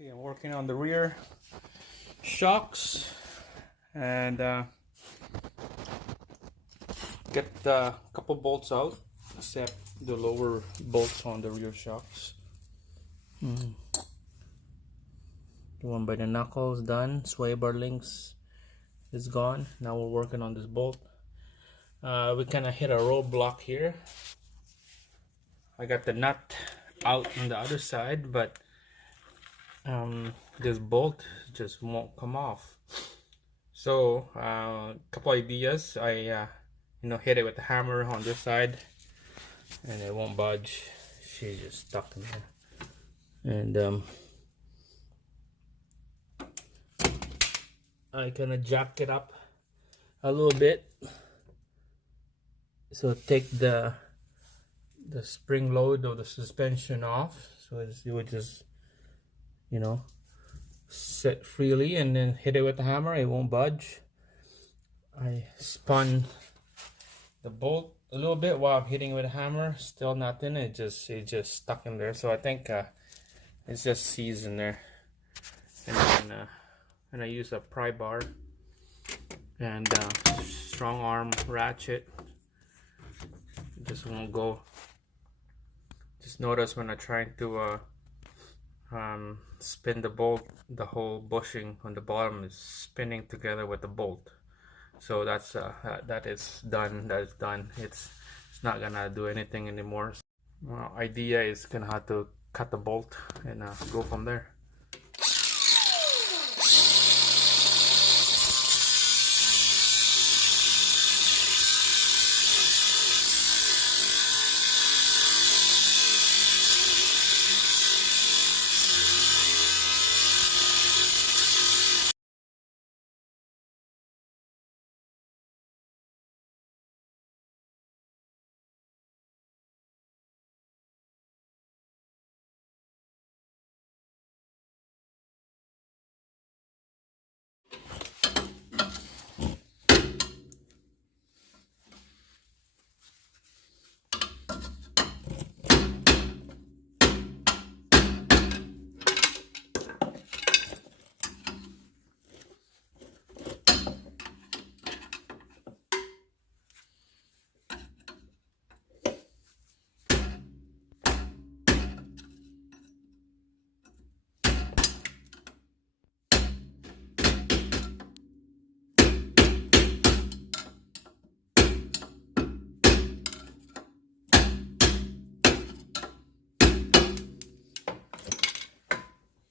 Okay, I'm working on the rear shocks and get a couple bolts out, except the lower bolts on the rear shocks. The one by the knuckles done. Sway bar links is gone. Now we're working on this bolt. We kind of hit a roadblock here. I got the nut out on the other side, but this bolt just won't come off. So a couple ideas. I hit it with the hammer on this side and it won't budge. She's just stuck in there. And I kind of jacked it up a little bit, so take the spring load of the suspension off, so it would just sit freely, and then hit it with the hammer. It won't budge. I spun the bolt a little bit while I'm hitting it with a hammer. Still nothing. It just stuck in there. So I think it's just seized in there. And then I use a Prybar and strong arm ratchet. It just won't go. Just notice when I'm trying to spin the bolt, the whole bushing on the bottom is spinning together with the bolt. So that's that is done. That is done. It's not gonna do anything anymore. Well, idea is gonna have to cut the bolt and go from there.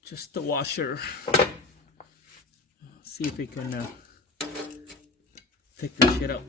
Just the washer. See if we can take this shit out.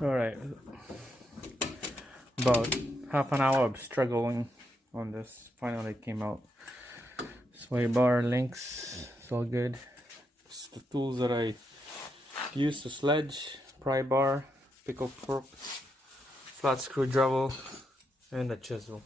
Alright, about half an hour of struggling on this. Finally came out. Sway bar links, it's all good. It's the tools that I use: the sledge, pry bar, pickle fork, flat screwdriver, and a chisel.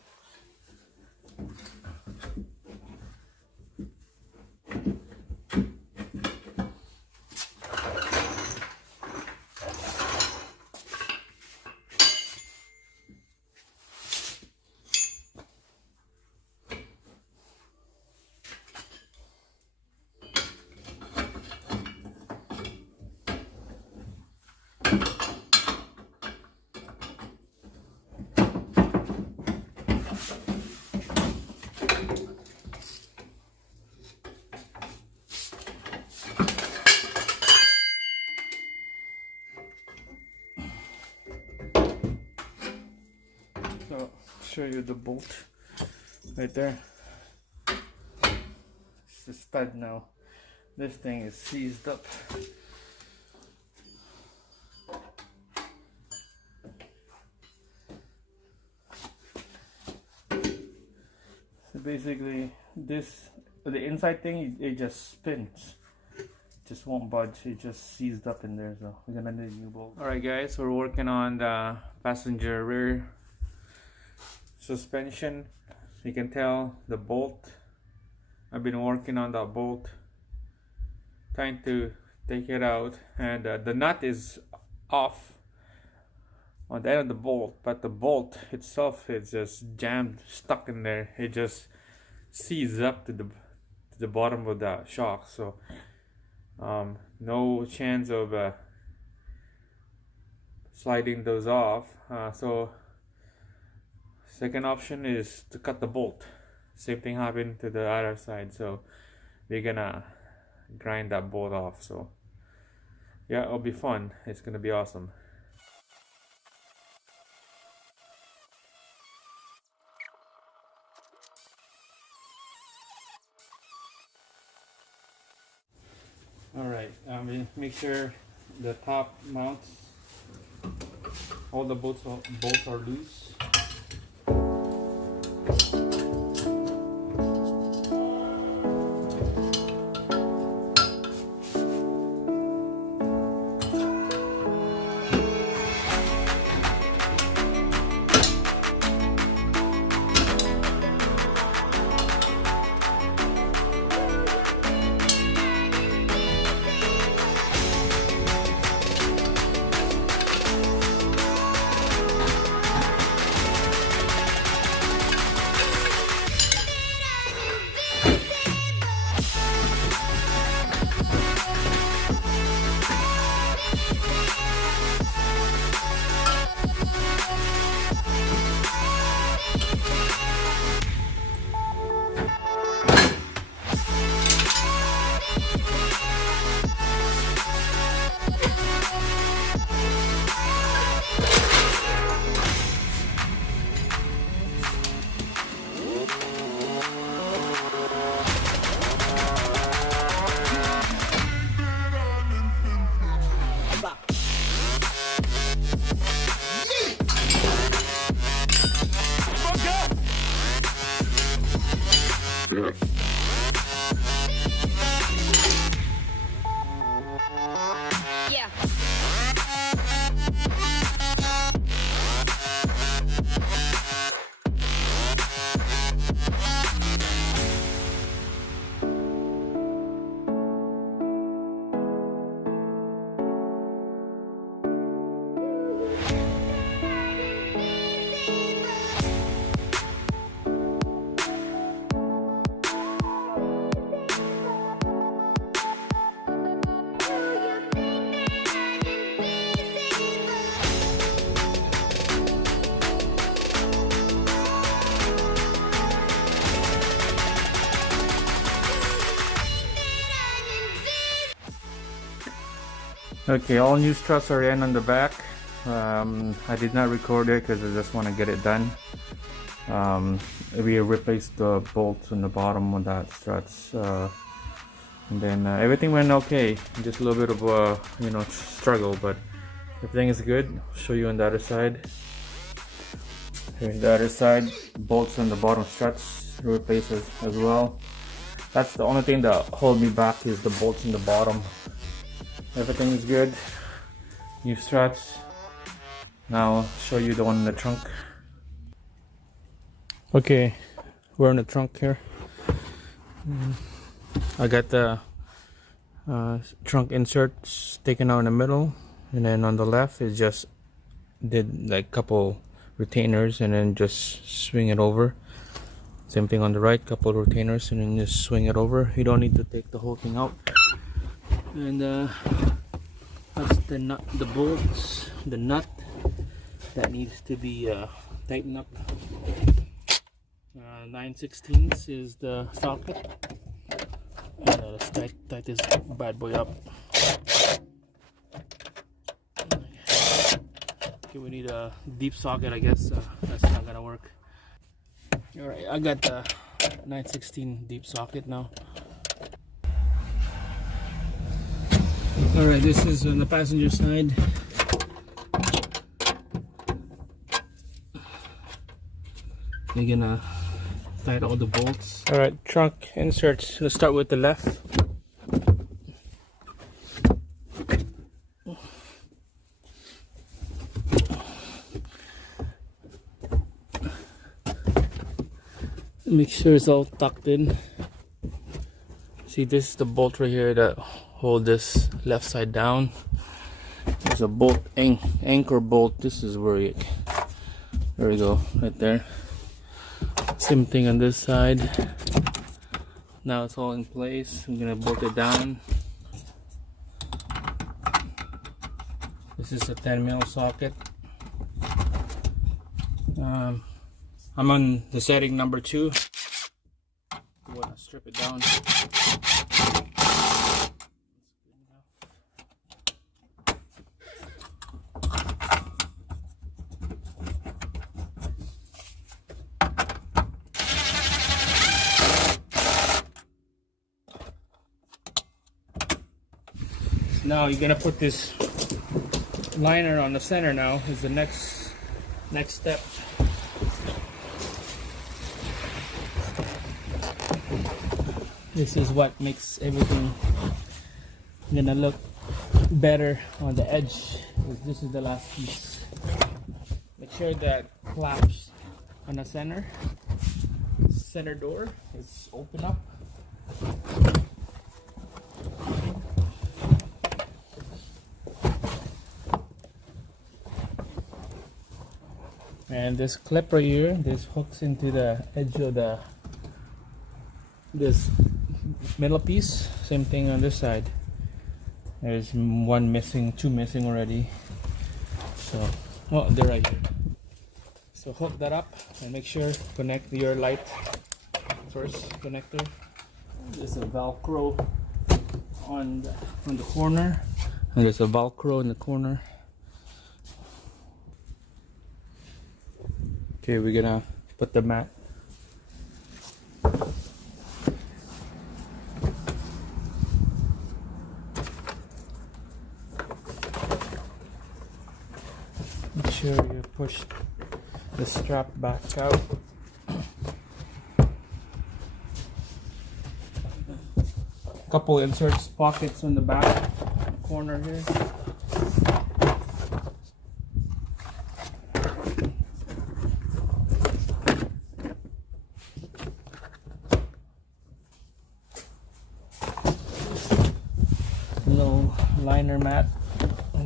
So show you the bolt right there. It's the stud now. This thing is seized up. basically this, the inside thing, it just spins, just won't budge. It just seized up in there, so we're gonna need a new bolt. All right, guys, we're working on the passenger rear suspension. You can tell the bolt, I've been working on that bolt, trying to take it out, and the nut is off on the end of the bolt, but the bolt itself is just jammed, stuck in there. It just seized up to the bottom of the shock, so no chance of sliding those off. So second option is to cut the bolt. Same thing happened to the other side, so we're gonna grind that bolt off. So yeah, it'll be fun. It's gonna be awesome. All right, make sure the top mounts, all the bolts are loose. Okay, all new struts are in on the back. I did not record it because I just want to get it done. We replaced the bolts on the bottom of that struts, and then everything went okay. Just a little bit of a struggle, but everything is good. I'll show you on the other side. Here's the other side. Bolts on the bottom struts replaced as well. That's the only thing that hold me back, is the bolts in the bottom. Everything is good. New struts. Now I'll show you the one in the trunk. Okay, we're in the trunk here. I got the trunk inserts taken out in the middle, and then on the left it just did like couple retainers and then just swing it over. Same thing on the right, couple retainers and then just swing it over. You don't need to take the whole thing out. And that's the nut, the bolts, the nut that needs to be tightened up. 9/16 is the socket. And let's tight this bad boy up. Okay, we need a deep socket, I guess. That's not gonna work. Alright, I got the 9/16 deep socket now. Alright, this is on the passenger side. We're gonna tight all the bolts. All right, trunk inserts. Let's start with the left. Make sure it's all tucked in. See, this is the bolt right here that hold this left side down. There's a bolt, anchor bolt. This is where it, there we go, right there. Same thing on this side. Now it's all in place. I'm gonna bolt it down. This is a 10mm socket. I'm on the setting number 2. You want to strip it down. Now you're gonna put this liner on the center. Now is the next step. This is what makes everything gonna look better on the edge. This is the last piece. Make sure that clamps on the center door is open up. And this clip right here, this hooks into the edge of this middle piece. Same thing on this side. There's one missing, 2 missing already. So, oh, they're right here. So hook that up and make sure connect your light first connector. There's a Velcro on the corner, and there's a Velcro in the corner. Okay, we're gonna put the mat. Make sure you push the strap back out. Couple inserts, pockets on the back corner here. Little liner mat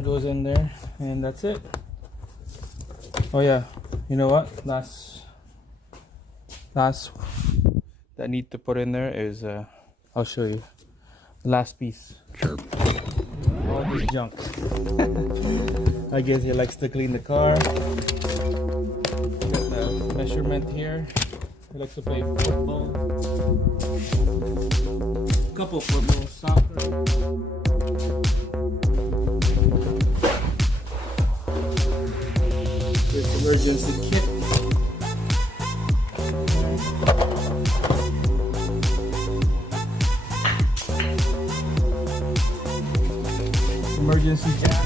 goes in there, and that's it. Oh yeah, you know what? Last that I need to put in there is I'll show you. The last piece. Sure. All this junk. I guess he likes to clean the car. Got the measurement here. He likes to play football. Couple football, soccer. This emergency kit. Emergency jack.